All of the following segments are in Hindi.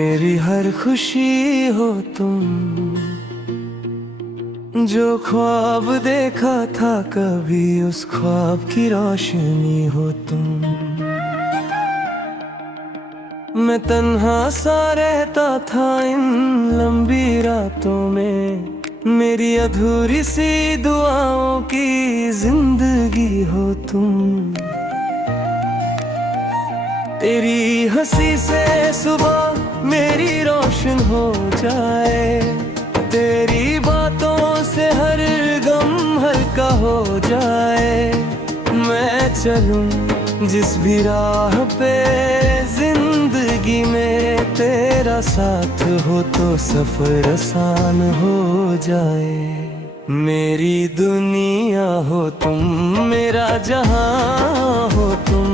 मेरी हर खुशी हो तुम, जो ख्वाब देखा था कभी उस ख्वाब की रोशनी हो तुम। मैं तन्हा सा रहता था इन लंबी रातों में, मेरी अधूरी सी दुआओं की जिंदगी हो तुम। तेरी हंसी से सुबह मेरी रोशन हो जाए, तेरी बातों से हर गम हल्का हो जाए। मैं चलूं जिस भी राह पे जिंदगी में, तेरा साथ हो तो सफर आसान हो जाए। मेरी दुनिया हो तुम, मेरा जहां हो तुम,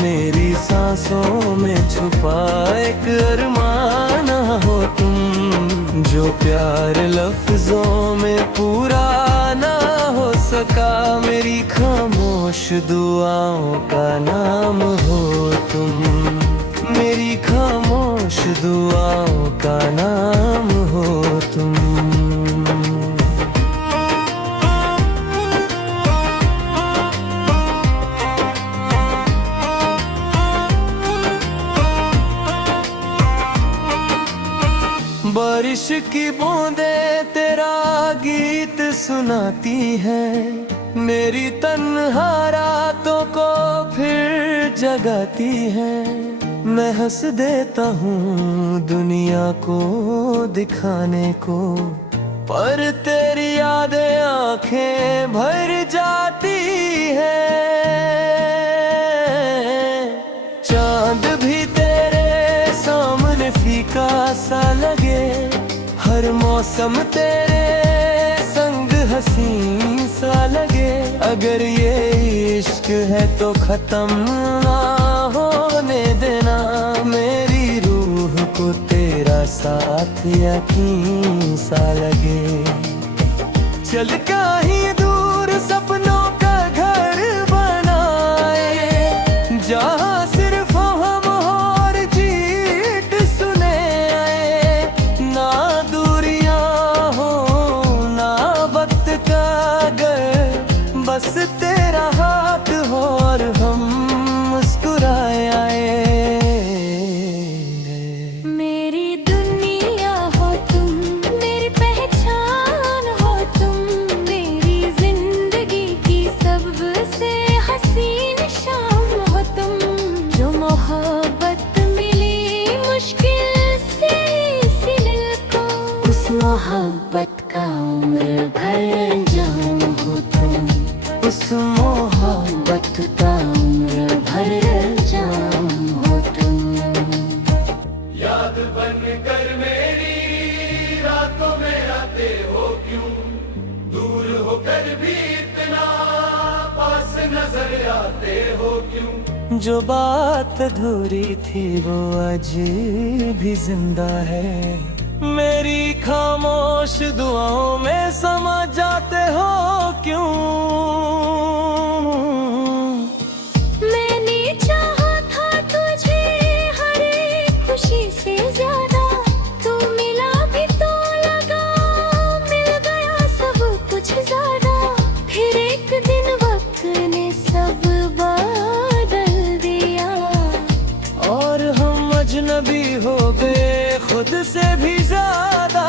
मेरी सांसों में छुपा एक अरमान हो तुम। जो प्यार लफ्जों में पूरा ना हो सका, मेरी खामोश दुआओं का नाम हो तुम। मेरी खामोश दुआओं का नाम हो तुम। बारिश की बूंदें तेरा गीत सुनाती है, मेरी तन्हा रातों को फिर जगाती है। मैं हंस देता हूँ दुनिया को दिखाने को, पर तेरी यादें आंखें भर जाती है। चांद भी तेरे सामने फीका सा लगे, हर मौसम तेरे संग हसीन सा लगे। अगर ये इश्क है तो खत्म ना होने देना, मेरी रूह को तेरा साथ यकीन सा लगे। चल कहीं दूर सपनों का घर बनाए, जहाँ सिर्फ हम और जीत सुने आए। ना दूरियां हो ना वक्त का गर, बस तेरा हाथ हो और हम मुस्कुराए आए। मेरी दुनिया हो तुम, मेरी पहचान हो तुम, मेरी जिंदगी की सबसे हसीन शाम हो तुम। जो मोहब्बत मिली मुश्किल से इस दिल को, उस मोहब्बत का उम्र भर जाम हो तुम। उस मोहब्बत का उम्र भर जाम हो तुम। याद बन कर मेरी रातों में आते हो क्यों, दूर होकर भी इतना पास नजर आते हो क्यों। जो बात अधूरी थी वो आज भी जिंदा है, मेरी खामोश दुआओं में समा जाते हो क्यों। मैंने चाहा था तुझे हर एक खुशी से ज्यादा, तू मिला भी तो लगा मिल गया सब कुछ ज्यादा। फिर एक दिन वक्त ने सब बदल दिया, और हम अजनबी हो गए खुद से भी ज्यादा।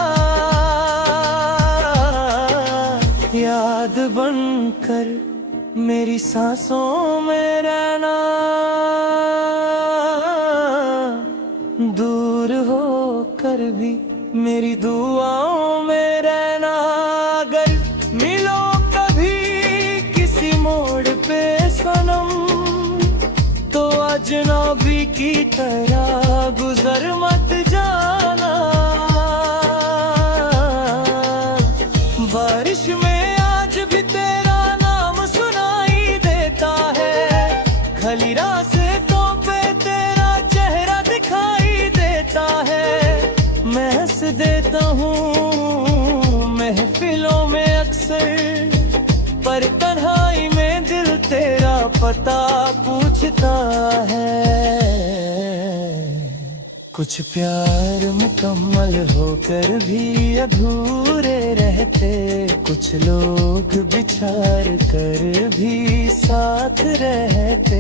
याद बनकर मेरी सांसों में रहना, दूर होकर भी मेरी दुआओं में रहना। अगर मिलो कभी किसी मोड़ पे सनम, तो अजनबी की तरह गुजर मत जाना। बारिश में आज भी तेरा नाम सुनाई देता है, खली रास्तों पे तेरा चेहरा दिखाई देता है। मैं हंस देता हूँ महफिलों में अक्सर, पर तन्हाई में दिल तेरा पता पूछता है। कुछ प्यार मुकम्मल होकर भी अधूरे रहते, कुछ लोग बिछार कर भी साथ रहते।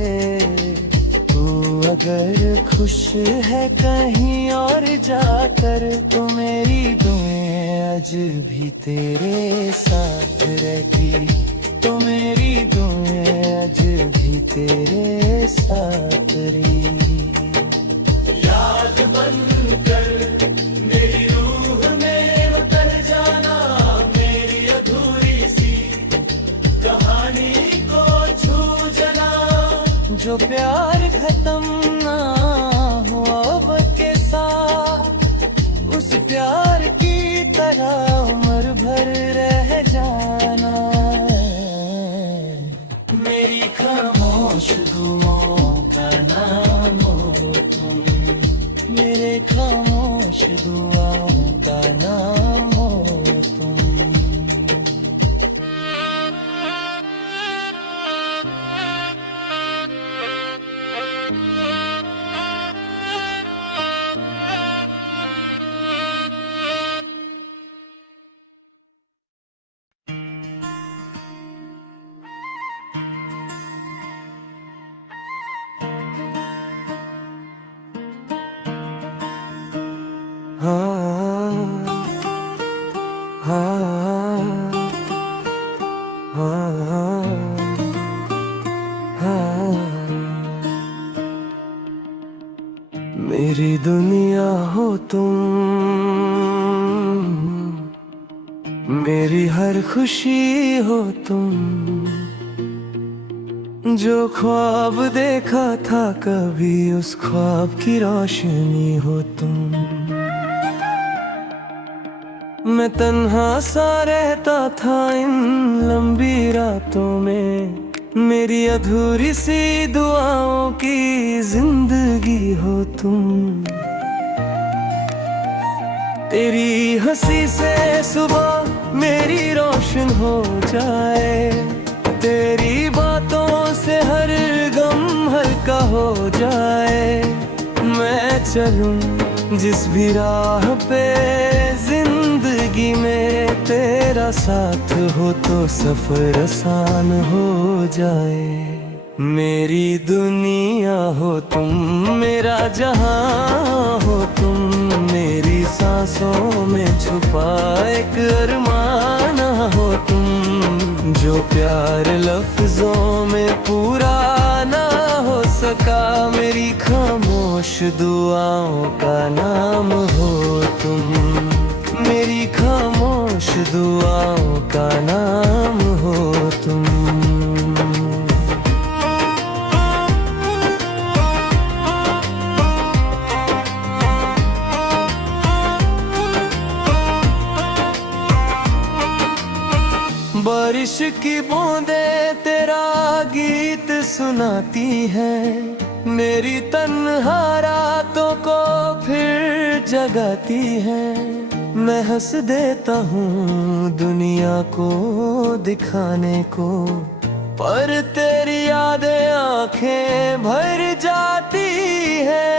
तू अगर खुश है कहीं और जाकर, तो मेरी दुआएं आज भी तेरे साथ रहती, तो मेरी दुआएं आज भी तेरे साथ रही। याद बनकर मेरी रूह में उतर जाना, मेरी अधूरी सी कहानी को छू जाना। जो प्यार खत्म ना हुआ अब के साथ, उस प्यार की तरह उम्र भर रह जाना। मेरी खामोश दुआओं का नाम हो तुम, मेरे खामोश दुआओं का नाम हो तुम। मेरी दुनिया हो तुम, मेरी हर खुशी हो तुम। जो ख्वाब देखा था कभी, उस ख्वाब की रोशनी हो तुम। मैं तन्हा सा रहता था इन लंबी रातों में, मेरी अधूरी सी दुआओं की जिंदगी हो तुम। तेरी हंसी से सुबह मेरी रोशन हो जाए, तेरी बातों से हर गम हल्का हो जाए। मैं चलूं जिस भी राह पे जिंदगी में, तेरा साथ हो तो सफर आसान हो जाए। मेरी दुनिया हो तुम, मेरा जहां हो तुम। मेरी सांसों में छुपा एक अरमान हो तुम। जो प्यार लफ्जों में पूरा ना हो सका, मेरी खामोश दुआओं का नाम हो तुम। मेरी खामोश दुआओं का नाम हो तुम। बारिश की बूंदें तेरा गीत सुनाती है, मेरी तन्हा रातों को फिर जगाती है। मैं हंस देता हूँ दुनिया को दिखाने को, पर तेरी यादें आंखें भर जाती है।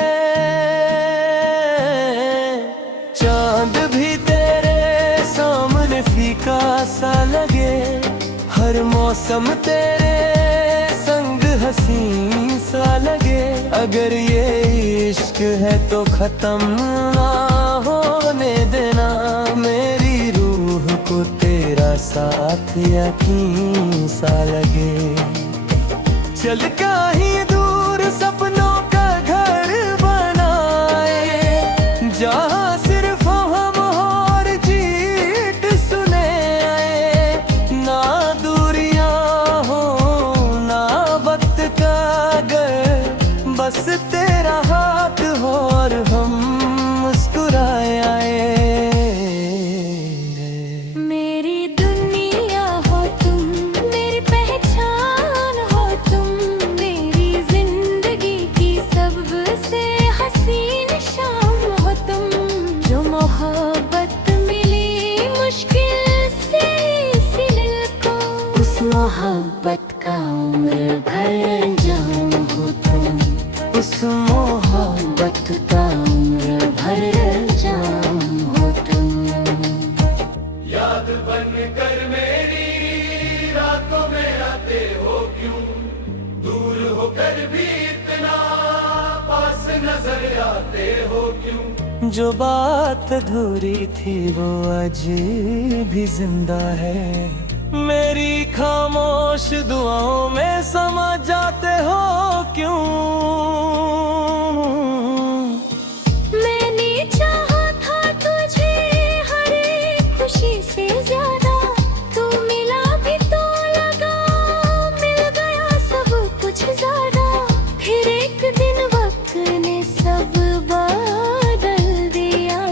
चांद भी तेरे सामने फीका सा लगे, हर मौसम तेरे संग हसीन सा लगे। अगर ये इश्क है तो खत्म ना होने देना, मेरी रूह को तेरा साथ यकीन सा लगे। चल कहीं दूर सपनों का घर बनाए, जहाँ सिर्फ हम और जीत सुने आए। ना दूरियां हो ना वक्त का गर, बस तेरा हाथ हो और हम मुस्कुराए आए। मेरी दुनिया हो तुम, मेरी पहचान हो तुम। मेरी जिंदगी जाते हो क्यों? जो बात अधूरी थी वो आज भी जिंदा है। मेरी खामोश दुआओं में समा जाते हो क्यों? मैंने चाहा था तुझे हर एक खुशी से ज्यादा, तू मिला भी तो लगा मिल गया सब कुछ ज्यादा। फिर एक दिन वक्त ने सब बदल दिया,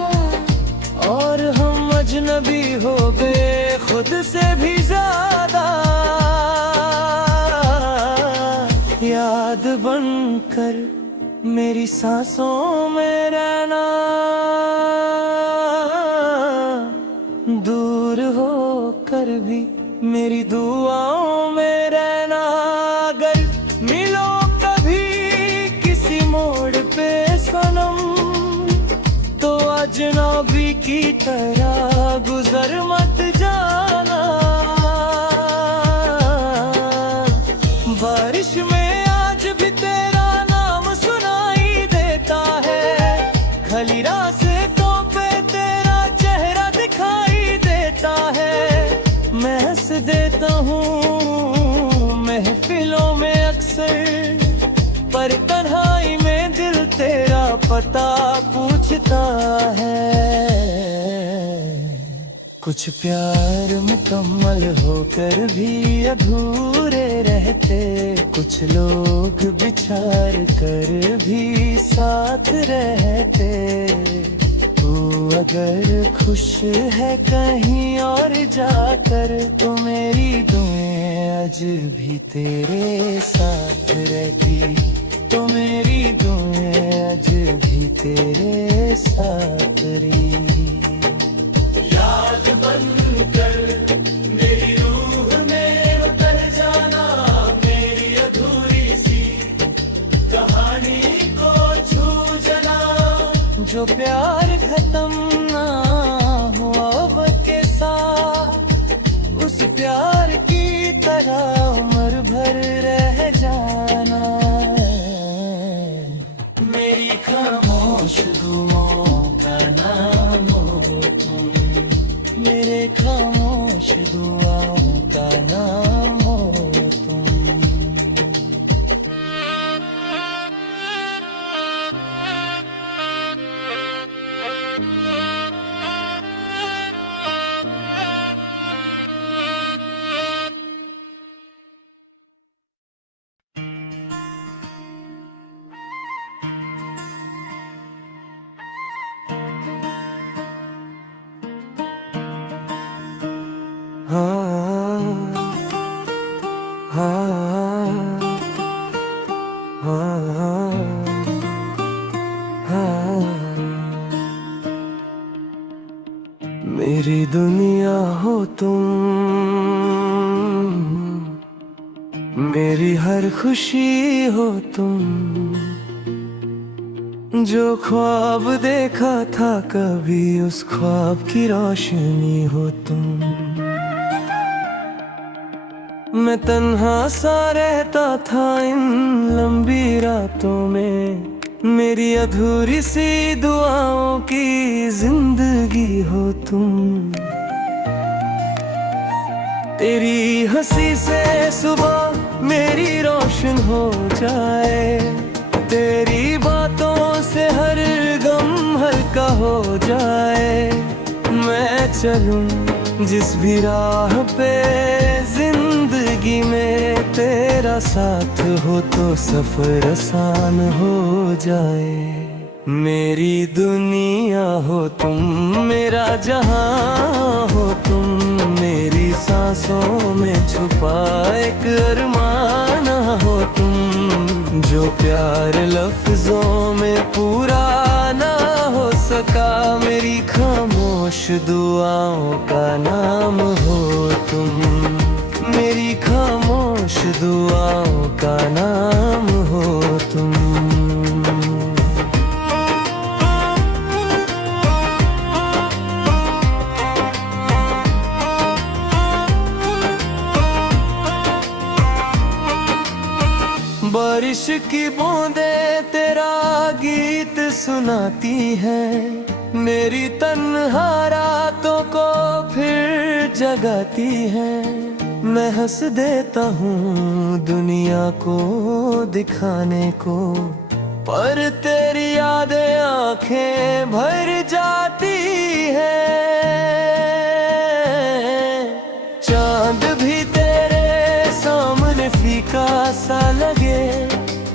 और हम अजनबी हो गए खुद से भी ज्यादा। याद बनकर मेरी सांसों में रहना, दूर होकर भी मेरी दुआओं में रहना। अगर मिलो कभी किसी मोड़ पे सनम, तो अजनबी की तरह गुजर मत जाना। बारिश में आज भी तेरा नाम सुनाई देता है, खली रास्तों पे तेरा चेहरा दिखाई देता है। मैं हंस देता हूँ महफिलों में अक्सर, पर तन्हाई में दिल तेरा पता पूछता है। कुछ प्यार मुकम्मल होकर भी अधूरे रहते, कुछ लोग बिछार कर भी साथ रहते। तू अगर खुश है कहीं और जाकर, तो मेरी दुआएं आज भी तेरे साथ रहती। तो मेरी दुआएं आज भी तेरे साथ रही। याद बनकर मेरी रूह में उतर जाना, मेरी अधूरी सी कहानी को छू जाना। जो प्यार खत्म ना हुआ वक्त के साथ, उस प्यार की तरह उम्र भर रह जाना। मेरी खामोश दुआओं का नाम हो तुम, मेरे खामोश दुआओं का नाम हो तुम। मेरी दुनिया हो तुम, मेरी हर खुशी हो तुम। जो ख्वाब देखा था कभी, उस ख्वाब की रोशनी हो तुम। मैं तन्हा सा रहता था इन लंबी रातों में, मेरी अधूरी सी दुआओं की जिंदगी हो तुम। तेरी हंसी से सुबह मेरी रोशन हो जाए, तेरी बातों से हर गम हल्का हो जाए। मैं चलूं जिस भी राह पे जिंदगी में, तेरा साथ हो तो सफर आसान हो जाए। मेरी दुनिया हो तुम, मेरा जहां हो तुम। मेरी सांसों में छुपा एक अरमाना हो तुम। जो प्यार लफ्जों में पूरा ना हो सका, मेरी खामोश दुआओं का नाम हो तुम। मेरी खामोश दुआओं का नाम हो तुम। बारिश की बूंदे तेरा गीत सुनाती है, मेरी तन्हा रातों को फिर जगाती है। मैं हंस देता हूँ दुनिया को दिखाने को, पर तेरी यादें आंखें भर जाती है। चांद भी तेरे सामने फीका सा लगे,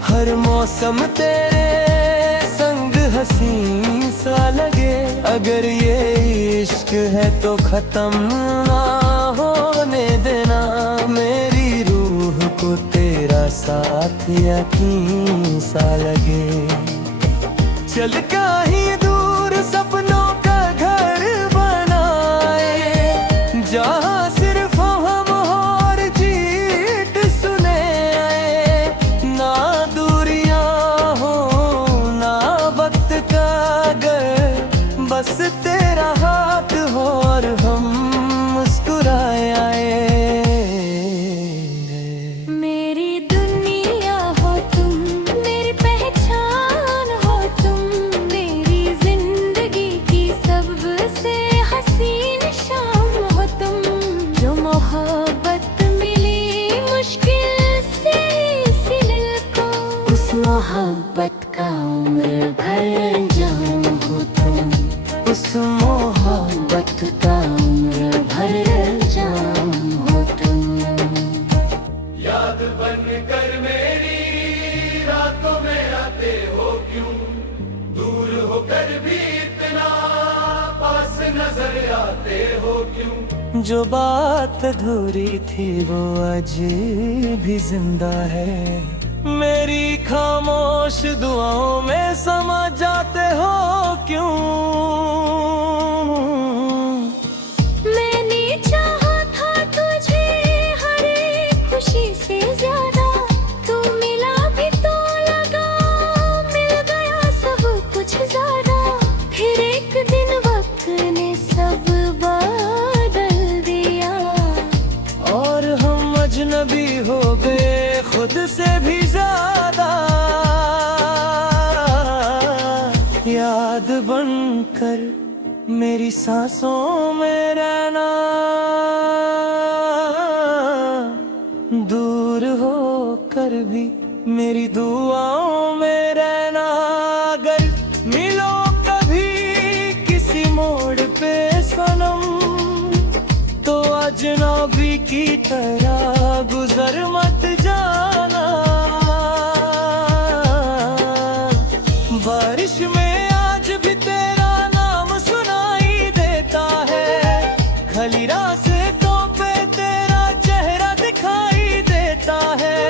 हर मौसम तेरे संग हसीन सा लगे। अगर ये इश्क है तो खत्म ना होने देना, मेरी रूह को तेरा साथ यकीन सा लगे। चल कहीं दूर सपनों का घर बनाए, जहाँ सिर्फ हम और जीत सुने आए। ना दूरियां हो ना वक्त का गर, बस तेरा हाथ हो और हम मुस्कुराए आए। मेरी दुनिया हो तुम, मेरी पहचान हो तुम, मेरी जिंदगी की सबसे हसीन शाम हो तुम। जो मोहब्बत मिली मुश्किल से इस दिल को, उस मोहब्बत का उम्र भर जाम हो तुम। उस मोहब्बत का उम्र भर जाम हो तुम। याद बन कर मेरी रातों में आते हो क्यों, दूर होकर भी इतना पास नजर आते हो क्यों। जो बात अधूरी थी वो आज भी जिंदा है, मेरी खामोश दुआओं में समा जाते हो क्यों। मैंने चाहा था तुझे हर एक खुशी से ज्यादा, तू मिला भी तो लगा मिल गया सब कुछ ज्यादा। फिर एक दिन वक्त ने सब बदल दिया, और हम अजनबी हो गए खुद से भी ज्यादा। याद बनकर मेरी सांसों में रहना, दूर होकर भी मेरी दुआओं में रहना। अगर मिलो कभी किसी मोड़ पे सनम, तो अजनबी की तरह गुजर मत जाना। बारिश में आज भी तेरा नाम सुनाई देता है, खली रास्तों पे तेरा चेहरा दिखाई देता है।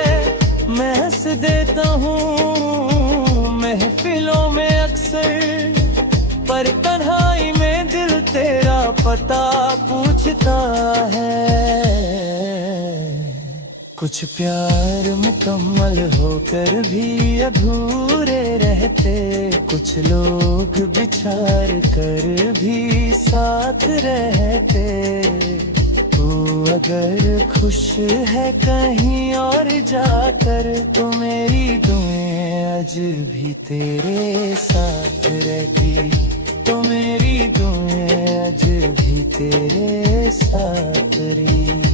मैं हंस देता हूँ महफिलों में अक्सर, पर तन्हाई में दिल तेरा पता पूछता है। कुछ प्यार मुकम्मल होकर भी अधूरे रहते, कुछ लोग बिछार कर भी साथ रहते। तू अगर खुश है कहीं और जाकर, तो मेरी दुआएं आज भी तेरे साथ रहती। तो मेरी दुआएं आज भी तेरे साथ रही।